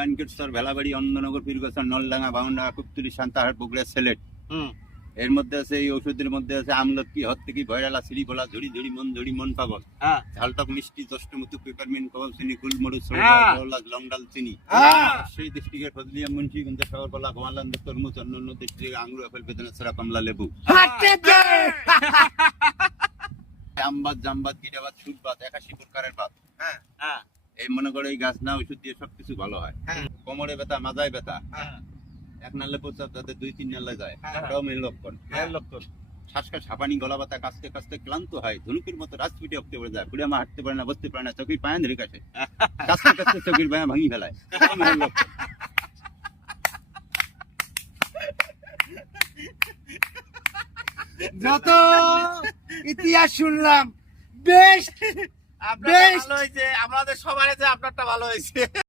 মানকেশ্বর, ভেলাবাড়ি, অন্দনগর, পীরগোছার, নলডাঙ্গা, বাউন্ডাঙ্গা, কুপ্তুরি, সান্তাহার, বগুড়া, সিলেট। এর মধ্যে আছে, এই ওষুধের মধ্যে আছে আমলকি, হত্তেকি, ভয়রালা, শ্রীভোলা, ঝুড়ি ঝুড়ি মন পাগল, ঝালটক মিষ্টি, জষ্টমুতু, পেপারমিন্ট, কমল চিনি, গুলমরিচ, লংডাল চিনি। সেই ডিস্ট্রিক্টের ফজলিয়া, মুন্সিগঞ্জ, শহরপালা, গোয়ালন্দ, তরমুজ, অন্যান্য ডিস্ট্রিক্ট আঙ্গুর, আপেল, বেদানা, সেরা, কমলা, লেবু, আমবাদ, জামবাদ, গিরাবাদ, সুরবাদ, 81 প্রকারের বাদ। এই মনে করে এই গাছ না ওষুধ দিয়ে সবকিছু ভালো হয়। কোমরে ব্যথা, মাজায় ব্যথা, এক নালে প্রস্রাব যাদের 2-3 নালে যায়, এটাও মেন লক্ষণ। শ্বাসকাশ, হাঁপানি, গলা ব্যথা, কাশতে কাশতে ক্লান্ত হয়, ধনুকের মতো রাজপিটে উঠতে পড়ে যায়, পুড়ে মা হাঁটতে পারে না, বসতে পারে না, চোখের পায়া ধরে কাছে, কাশতে কাশতে চোখের পায়া ভাঙি ফেলায়, এটাও মেন লক্ষণ। যত ইতিহাস শুনলাম বেশ, আপনারটা ভালো হয়েছে, আমাদের সবার আপনারটা ভালো হয়েছে।